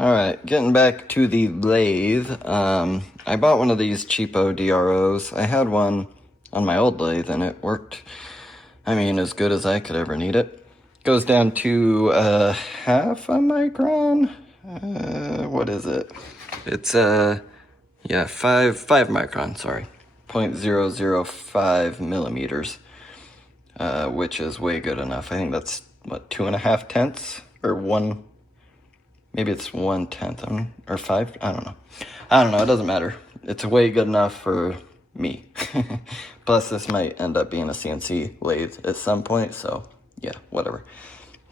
Alright, getting back to the lathe. I bought one of these cheapo DROs. I had one on my old lathe and it worked, as good as I could ever need it. Goes down to half a micron. What is it? It's 5 micron, sorry. 0.005 millimeters, which is way good enough. I think that's, 2.5 tenths? Or one, maybe it's 1/10, or 5, I don't know, it doesn't matter. It's way good enough for me. Plus, this might end up being a CNC lathe at some point, so yeah, whatever.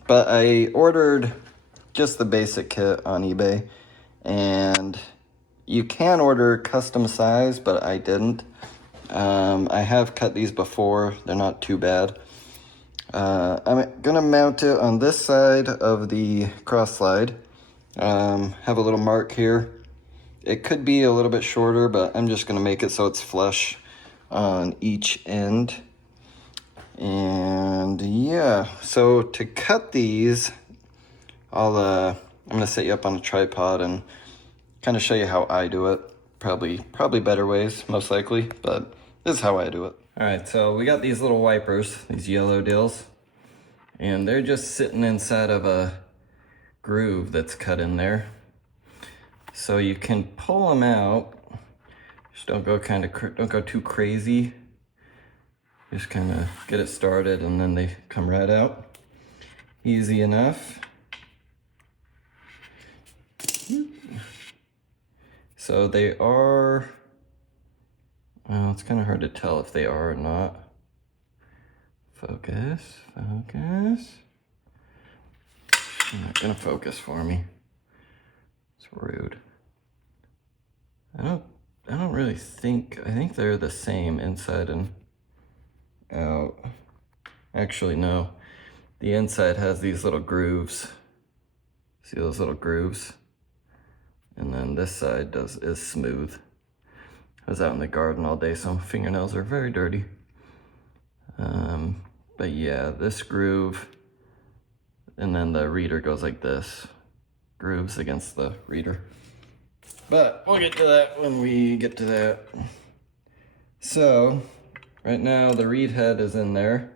But I ordered just the basic kit on eBay, and you can order custom size, but I didn't. I have cut these before, they're not too bad. I'm gonna mount it on this side of the cross slide. Have a little mark here. It could be a little bit shorter, but I'm just gonna make it so it's flush on each end. And yeah, so to cut these, I'm gonna set you up on a tripod and kind of show you how I do it. Probably better ways, most likely, but this is how I do it. All right, so we got these little wipers, these yellow deals, and they're just sitting inside of a groove that's cut in there. So you can pull them out. Just don't go too crazy. Just kind of get it started and then they come right out. Easy enough. So they are, well, it's kind of hard to tell if they are or not. Focus. You're not gonna focus for me. It's rude. I don't really think, I think they're the same inside and out. Actually, no. The inside has these little grooves. See those little grooves? And then this side is smooth. I was out in the garden all day, so my fingernails are very dirty. But yeah, this groove, and then the reader goes like this. Grooves against the reader. But we'll get to that when we get to that. So, right now the read head is in there.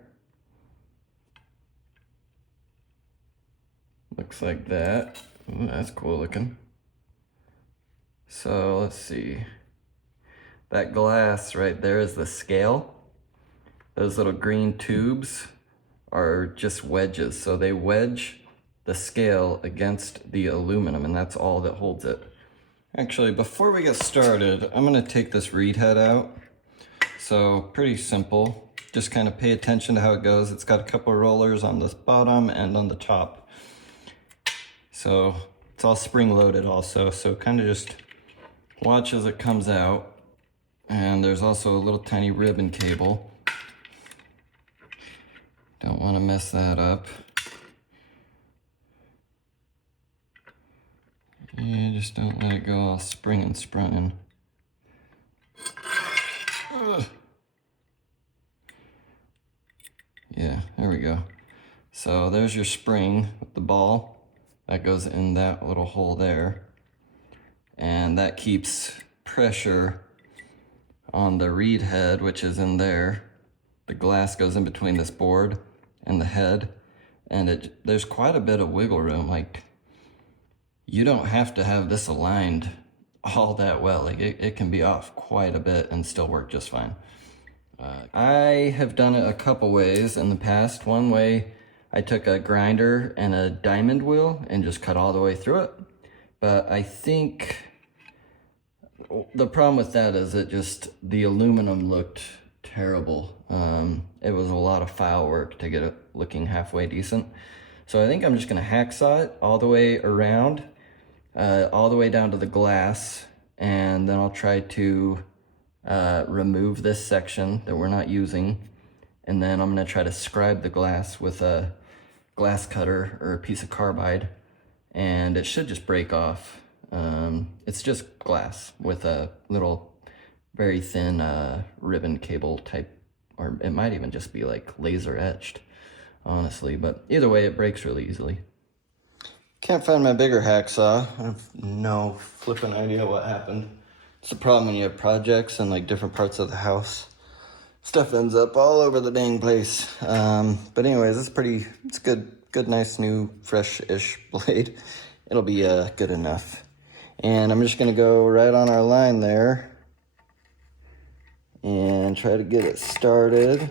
Looks like that. Ooh, that's cool looking. So let's see. That glass right there is the scale. Those little green tubes are just wedges. So they wedge the scale against the aluminum, and that's all that holds it. Actually, before we get started, I'm gonna take this read head out. So pretty simple. Just kind of pay attention to how it goes. It's got a couple of rollers on the bottom and on the top. So it's all spring loaded also. So kind of just watch as it comes out. And there's also a little tiny ribbon cable. Don't want to mess that up. Yeah, just don't let it go all spring and sprunting. Yeah, there we go. So there's your spring with the ball. That goes in that little hole there. And that keeps pressure on the reed head, which is in there. The glass goes in between this board and the head. And there's quite a bit of wiggle room. Like, you don't have to have this aligned all that well. Like, it can be off quite a bit and still work just fine. I have done it a couple ways in the past. One way, I took a grinder and a diamond wheel and just cut all the way through it. But I think the problem with that is the aluminum looked terrible. It was a lot of file work to get it looking halfway decent. So I think I'm just gonna hacksaw it all the way around, all the way down to the glass, and then I'll try to remove this section that we're not using, and then I'm gonna try to scribe the glass with a glass cutter or a piece of carbide, and it should just break off. It's just glass with a little very thin ribbon cable type, or it might even just be like laser etched, honestly, but either way it breaks really easily. Can't find my bigger hacksaw. I have no flipping idea what happened. It's the problem when you have projects in like different parts of the house. Stuff ends up all over the dang place. But anyways, it's good, nice, new, fresh-ish blade. It'll be good enough. And I'm just gonna go right on our line there and try to get it started.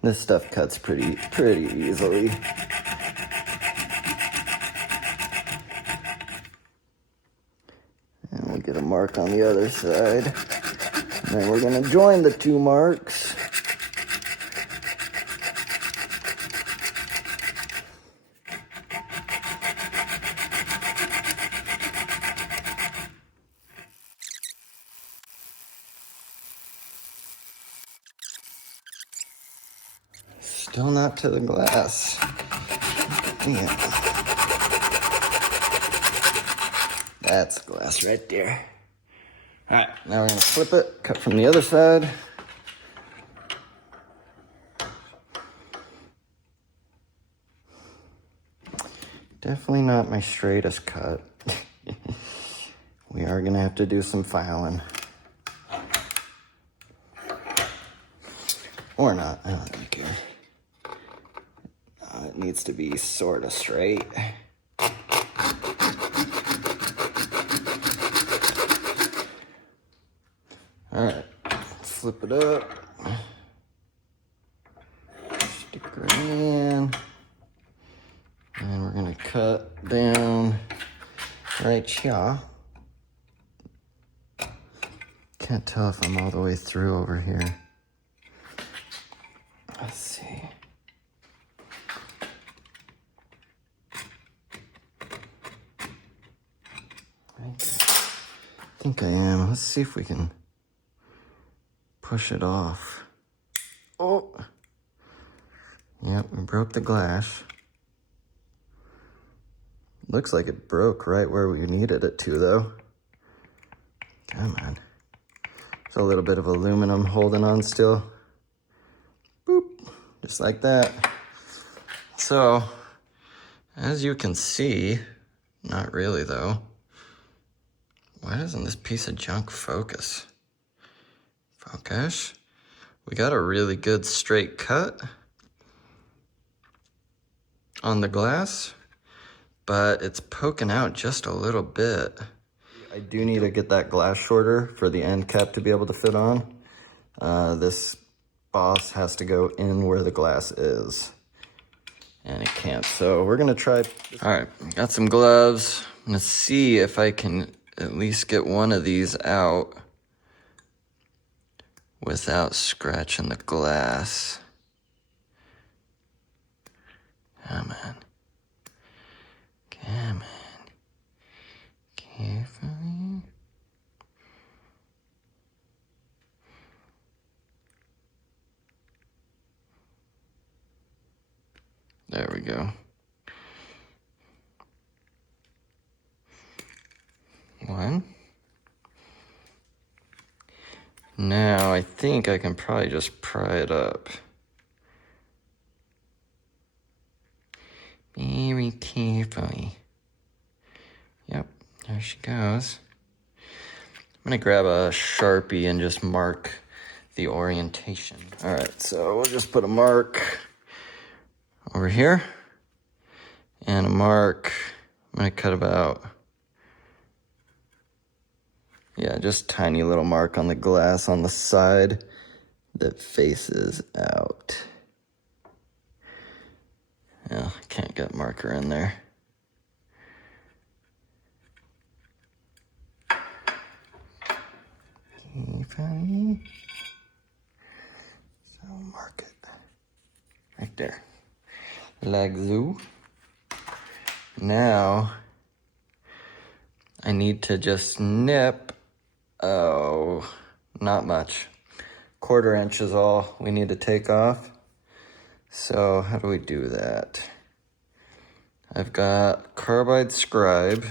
This stuff cuts pretty easily. And we'll get a mark on the other side. And then we're gonna join the two marks. Still not to the glass. Dang it. That's glass right there. All right, now we're gonna flip it, cut from the other side. Definitely not my straightest cut. We are gonna have to do some filing. Or not, I don't really care. It needs to be sort of straight. All right, flip it up. Stick it in. And we're gonna cut down right here. Can't tell if I'm all the way through over here. Let's see. I think I am. Let's see if we can push it off. Oh! Yep, we broke the glass. Looks like it broke right where we needed it to, though. Come on. There's a little bit of aluminum holding on still. Boop. Just like that. So, as you can see, not really though. Why doesn't this piece of junk focus? Focus. We got a really good straight cut on the glass, but it's poking out just a little bit. I do need to get that glass shorter for the end cap to be able to fit on. This boss has to go in where the glass is, and it can't. So we're gonna try. All right, got some gloves. I'm gonna see if I can at least get one of these out without scratching the glass. Come on. Come on. Carefully. There we go. One. Now I think I can probably just pry it up. Very carefully. Yep, there she goes. I'm gonna grab a Sharpie and just mark the orientation. All right, so we'll just put a mark over here and a mark. I'm gonna cut about, yeah, just tiny little mark on the glass on the side that faces out. Yeah, can't get marker in there. Funny. So mark it right there, like so. Now I need to just nip. Oh, not much. 1/4 inch is all we need to take off. So how do we do that? I've got carbide scribe.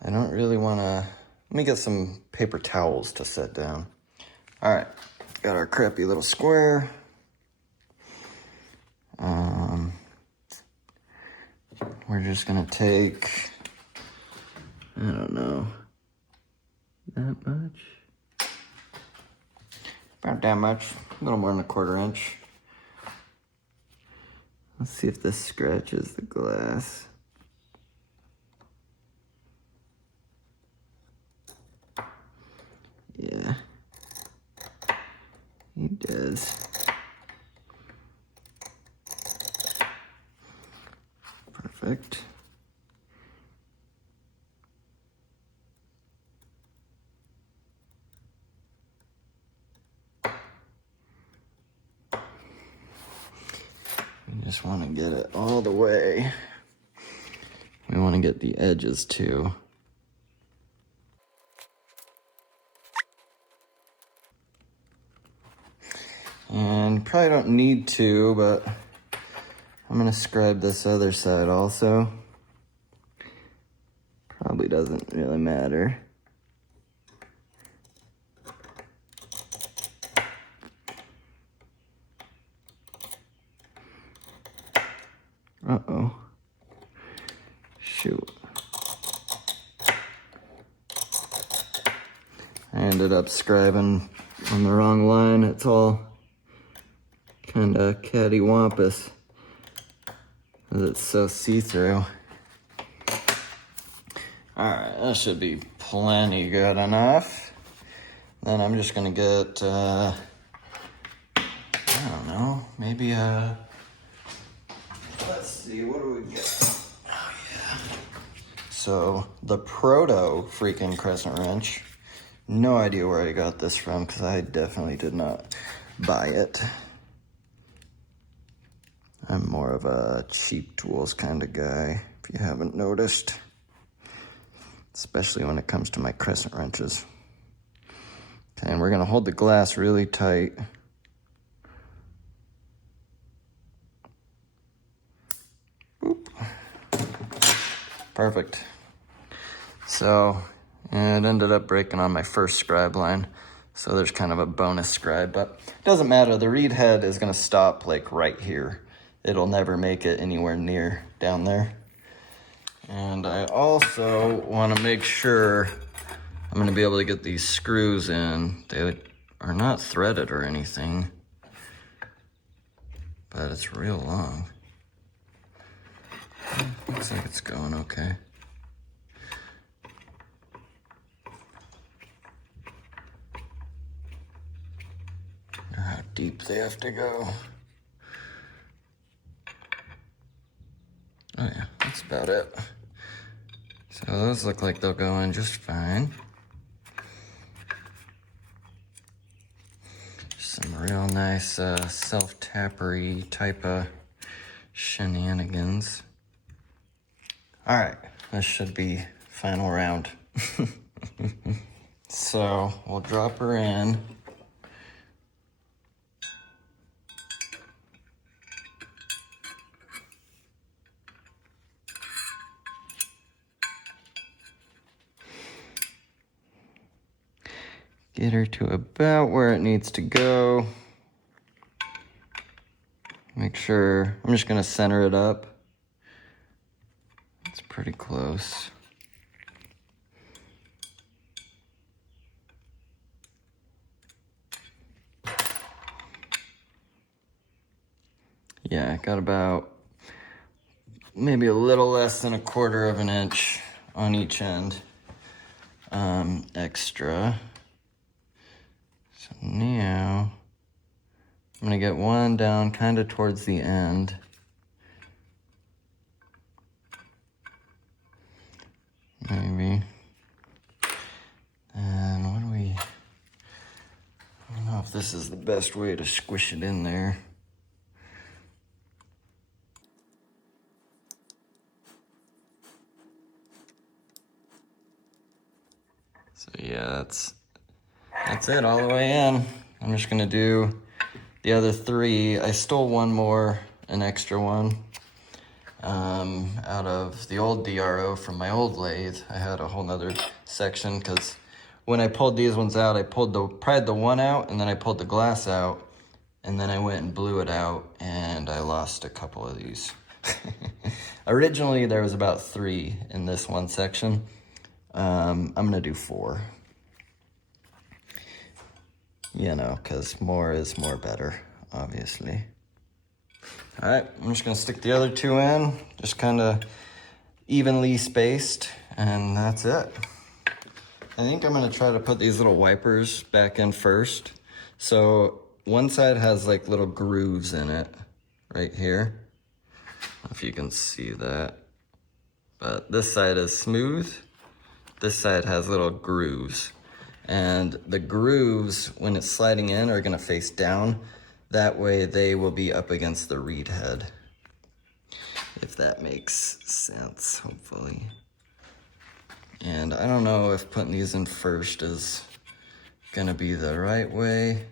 I don't really want to. Let me get some paper towels to set down. All right, got our crappy little square. we're just gonna take, I don't know, that much? About that much, a little more than a 1/4 inch. Let's see if this scratches the glass. Yeah, he does. Perfect. We just want to get it all the way. We want to get the edges too. And probably don't need to, but I'm gonna scribe this other side also. Probably doesn't really matter. Uh-oh. Shoot. I ended up scribing on the wrong line. It's all kind of cattywampus because it's so see-through. Alright, that should be plenty good enough. Then I'm just gonna get, I don't know, maybe let's see, what do we get? Oh yeah. So, the proto freaking crescent wrench. No idea where I got this from because I definitely did not buy it. I'm more of a cheap tools kind of guy, if you haven't noticed. Especially when it comes to my crescent wrenches. Okay, and we're gonna hold the glass really tight. Boop. Perfect. So, it ended up breaking on my first scribe line. So there's kind of a bonus scribe, but it doesn't matter. The reed head is gonna stop like right here. It'll never make it anywhere near down there. And I also want to make sure I'm going to be able to get these screws in. They are not threaded or anything, but it's real long. Looks like it's going okay. How deep they have to go. Oh yeah, that's about it. So those look like they'll go in just fine. Some real nice self-tappery type of shenanigans. All right, this should be final round. So we'll drop her in. Get her to about where it needs to go. Make sure, I'm just gonna center it up. It's pretty close. Yeah, got about maybe a little less than 1/4 inch on each end extra. So now I'm gonna get one down kind of towards the end. Maybe. And what do we, I don't know if this is the best way to squish it in there. So yeah, that's it all the way in. I'm just gonna do the other 3. I stole one more, an extra one, out of the old DRO from my old lathe. I had a whole nother section because when I pulled these ones out, I pried the one out and then I pulled the glass out and then I went and blew it out and I lost a couple of these. Originally there was about 3 in this one section. I'm gonna do 4. You know, because more is more better, obviously. All right, I'm just gonna stick the other 2 in, just kind of evenly spaced, and that's it. I think I'm gonna try to put these little wipers back in first. So one side has like little grooves in it, right here. I don't know if you can see that, but this side is smooth. This side has little grooves. And the grooves, when it's sliding in, are gonna face down. That way they will be up against the reed head. If that makes sense, hopefully. And I don't know if putting these in first is gonna be the right way.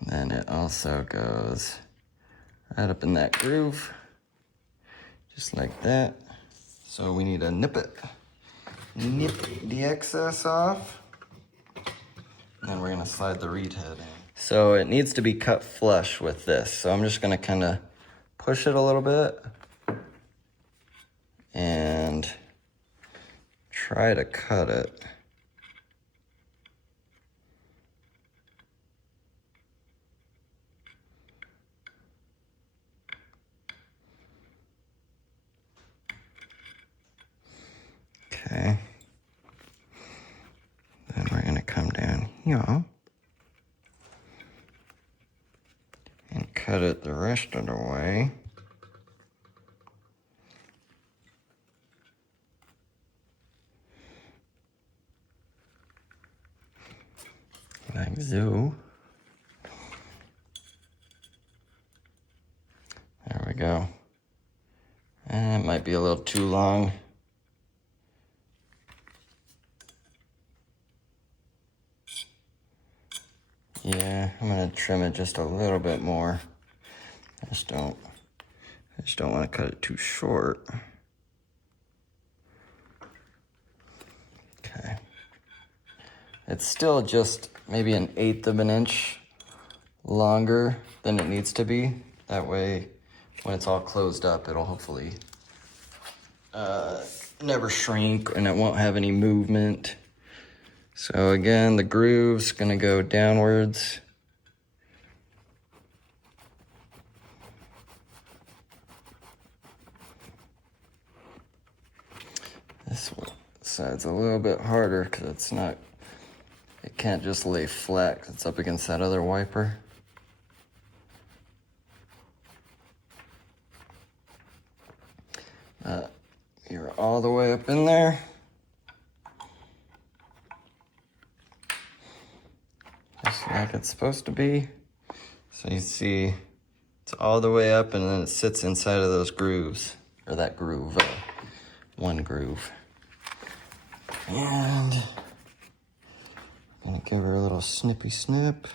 Then it also goes right up in that groove, just like that. So we need to nip the excess off. And then we're gonna slide the reed head in. So it needs to be cut flush with this. So I'm just gonna kind of push it a little bit and try to cut it. Okay. Then we're gonna come down here and cut it the rest of the way. Like so. There we go. And it might be a little too long. Yeah, I'm gonna trim it just a little bit more. I just don't want to cut it too short. Okay. It's still just maybe 1/8 of an inch longer than it needs to be. That way, when it's all closed up, it'll hopefully never shrink and it won't have any movement. So again, the groove's gonna go downwards. This side's a little bit harder because it can't just lay flat 'cause it's up against that other wiper. You're all the way up in there. Just like it's supposed to be. So you see, it's all the way up and then it sits inside of those grooves, or that groove, one groove. And I'm gonna give her a little snippy snip.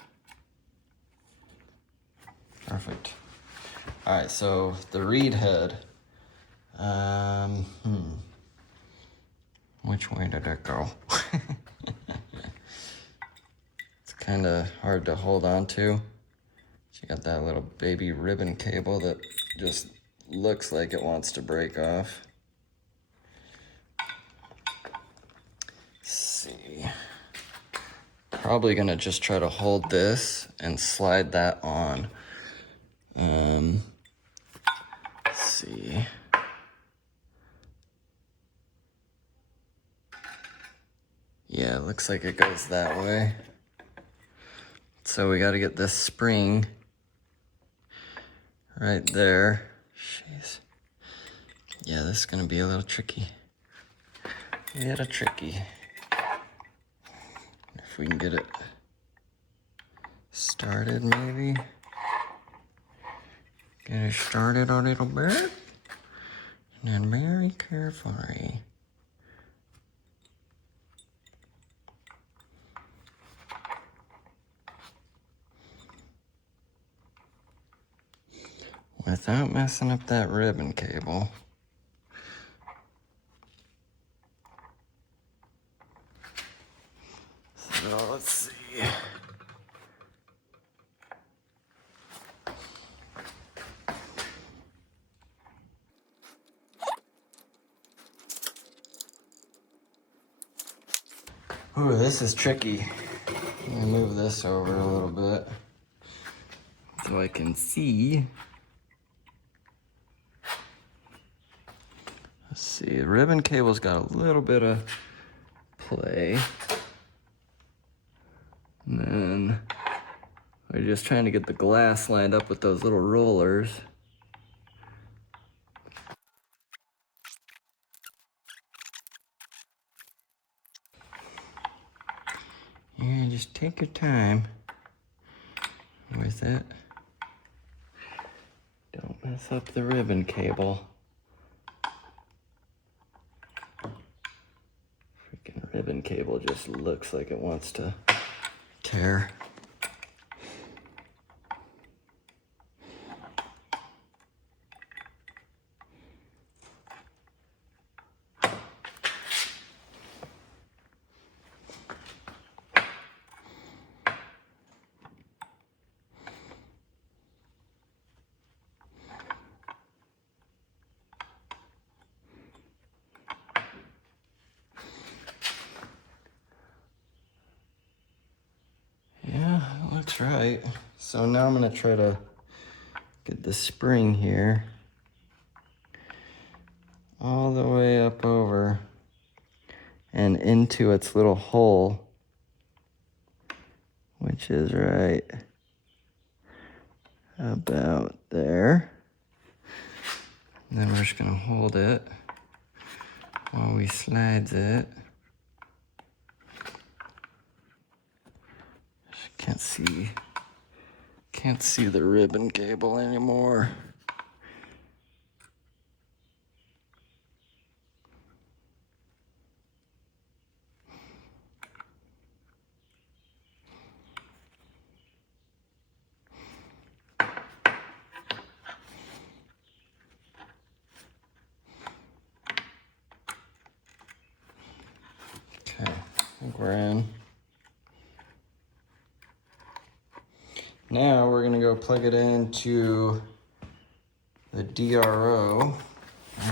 Perfect. All right, so the reed head. Which way did it go? It's kind of hard to hold on to. She got that little baby ribbon cable that just looks like it wants to break off. Let's see. Probably gonna just try to hold this and slide that on. Let's see. Yeah, it looks like it goes that way. So we gotta get this spring right there. Jeez. Yeah, this is gonna be a little tricky. If we can get it started, maybe. Get it started a little bit. And then very carefully. Without messing up that ribbon cable. So let's see. Ooh, this is tricky. Let me move this over a little bit so I can see. Let's see, the ribbon cable's got a little bit of play. And then we're just trying to get the glass lined up with those little rollers. Yeah, just take your time with it. Don't mess up the ribbon cable. Freaking ribbon cable just looks like it wants to tear. Yeah, that looks right. So now I'm gonna try to get the spring here all the way up over and into its little hole, which is right about there. And then we're just gonna hold it while we slides it. Can't see the ribbon cable anymore. Okay, I think we're in. Now we're gonna go plug it into the DRO. So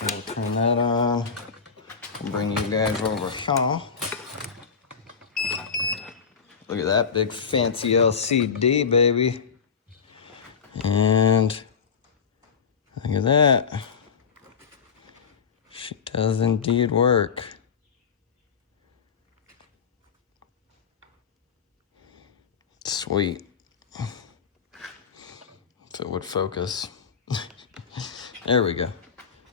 we'll turn that on. I'll bring you guys over here. Look at that big fancy LCD, baby. And look at that. She does indeed work. Sweet. If it would focus. There we go.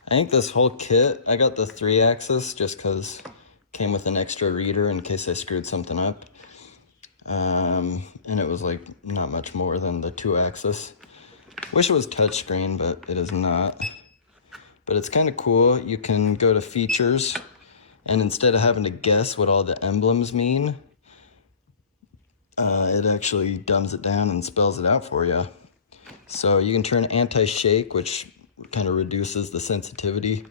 I think this whole kit, I got the 3-axis just because it came with an extra reader in case I screwed something up. And it was like not much more than the 2-axis. Wish it was touchscreen, but it is not. But it's kind of cool. You can go to features, and instead of having to guess what all the emblems mean, it actually dumbs it down and spells it out for you. So you can turn anti-shake, which kind of reduces the sensitivity.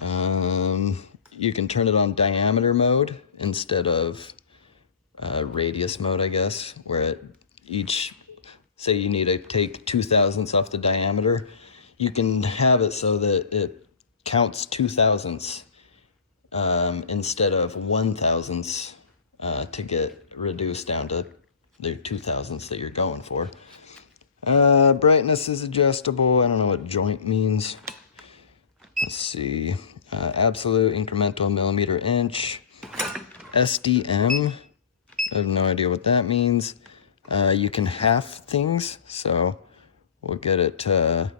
You can turn it on diameter mode instead of radius mode, I guess, where say you need to take 2/1000ths off the diameter, you can have it so that it counts 2/1000ths instead of 1/1000ths to get reduced down to the 2/1000ths that you're going for. Brightness is adjustable. I don't know what joint means. Let's see. Absolute, incremental, millimeter, inch. SDM. I have no idea what that means. You can half things, so we'll get it to,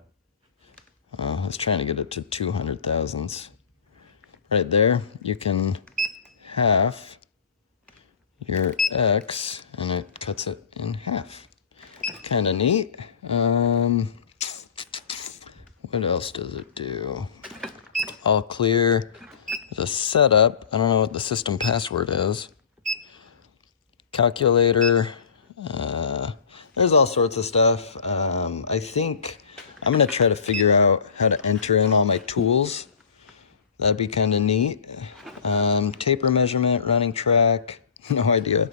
I was trying to get it to 200,000ths. Right there, you can half your X, and it cuts it in half. Kind of neat. What else does it do? All clear. There's a setup. I don't know what the system password is. Calculator. There's all sorts of stuff. I think I'm gonna try to figure out how to enter in all my tools. That'd be kind of neat. Taper measurement, running track, no idea.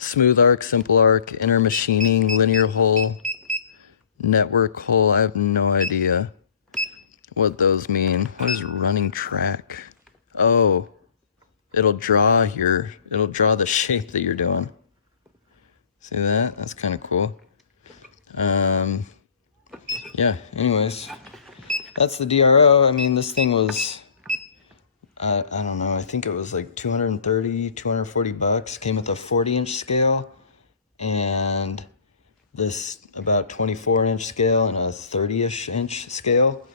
Smooth arc, simple arc, inner machining, linear hole, network hole. I have no idea what those mean. What is running track? Oh, it'll draw the shape that you're doing. See that? That's kind of cool. Yeah, anyways, that's the DRO. I mean, this thing was, I don't know, I think it was like 230, 240 bucks. Came with a 40-inch scale and this about 24-inch scale and a 30-ish inch scale.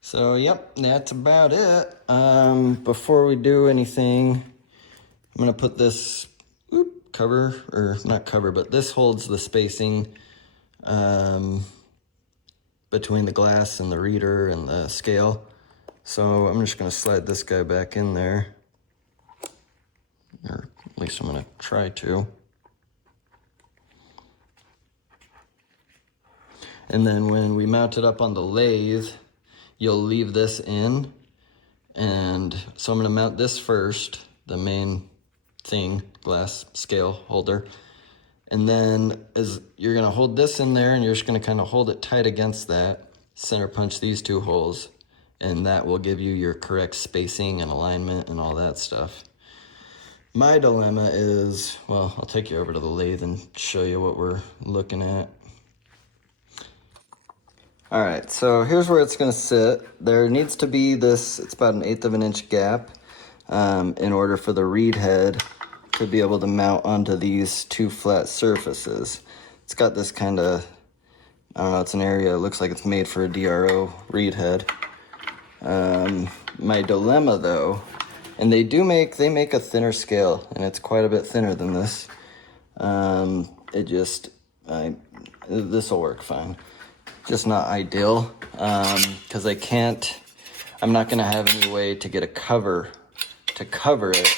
So, yep, that's about it. Before we do anything, I'm gonna put this cover, or not cover, but this holds the spacing between the glass and the reader and the scale. So I'm just gonna slide this guy back in there, or at least I'm gonna try to. And then when we mount it up on the lathe, you'll leave this in. And so I'm gonna mount this first, the main thing, glass scale holder. And then you're gonna hold this in there and you're just gonna kind of hold it tight against that, center punch these two holes, and that will give you your correct spacing and alignment and all that stuff. My dilemma is, well, I'll take you over to the lathe and show you what we're looking at. All right, so here's where it's gonna sit. There needs to be this, it's about 1/8 of an inch gap in order for the reed head to be able to mount onto these two flat surfaces. It's got this kind of, I don't know, it's an area, it looks like it's made for a DRO reed head. My dilemma though, and they make a thinner scale, and it's quite a bit thinner than this. This will work fine. Just not ideal, because I'm not gonna have any way to get a cover to cover it.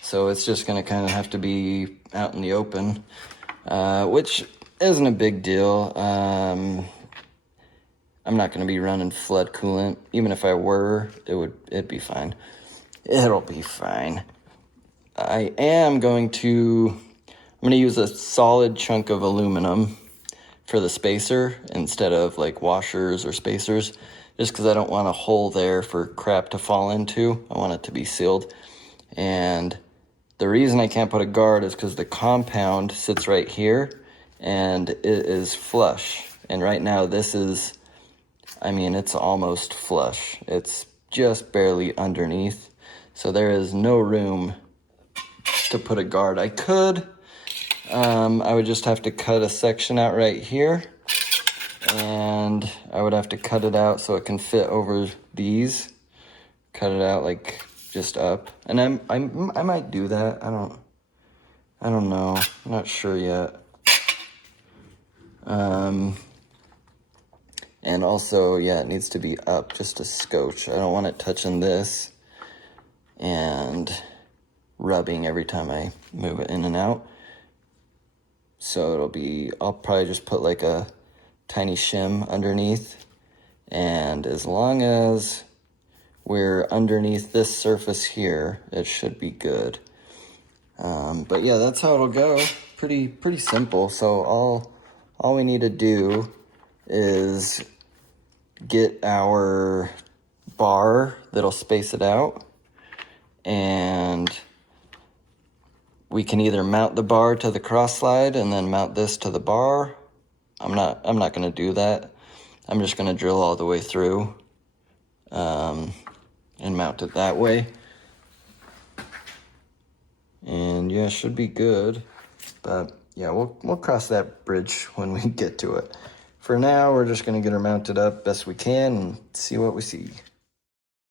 So it's just gonna kind of have to be out in the open, which isn't a big deal. I'm not gonna be running flood coolant. Even if I were, it'd be fine. It'll be fine. I'm gonna use a solid chunk of aluminum for the spacer instead of like washers or spacers, just because I don't want a hole there for crap to fall into. I want it to be sealed. And the reason I can't put a guard is because the compound sits right here and it is flush. And right now this is, it's almost flush. It's just barely underneath. So there is no room to put a guard. I could, I would just have to cut a section out right here, and I would have to cut it out so it can fit over these. Cut it out like just up, and I might do that. I don't know. I'm not sure yet. And also, yeah, it needs to be up just a scotch. I don't want it touching this and rubbing every time I move it in and out. So I'll probably just put like a tiny shim underneath, and as long as we're underneath this surface here, it should be good. But yeah, that's how it'll go. Pretty simple. So all we need to do is get our bar that'll space it out, and we can either mount the bar to the cross slide and then mount this to the bar. I'm not gonna do that. I'm just gonna drill all the way through and mount it that way. And yeah, should be good. But yeah, we'll cross that bridge when we get to it. For now, we're just gonna get her mounted up best we can and see what we see.